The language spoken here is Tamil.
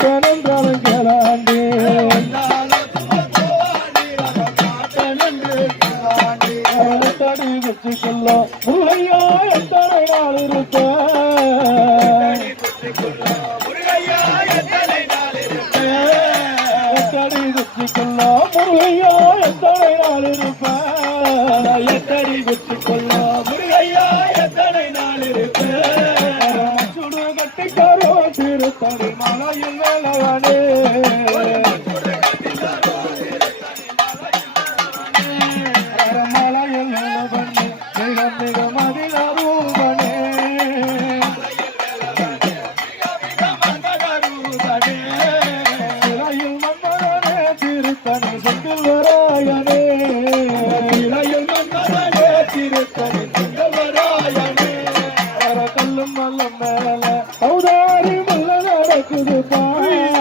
தேனென்றாலும் கேளாண்டி தடி வச்சுக்கொள்ள முருகையா எத்தனை நாள் இருக்க. எத்தடி வச்சுக்கொள்ள முருகையா எத்தனை நாள் இருப்ப எத்தடி வச்சுக்கொள்ள மலையில் மலையில் மிக மிக மன்னரனே மன்னரனே கல்லும் மல்லும் மேல சௌதாரி Thưa!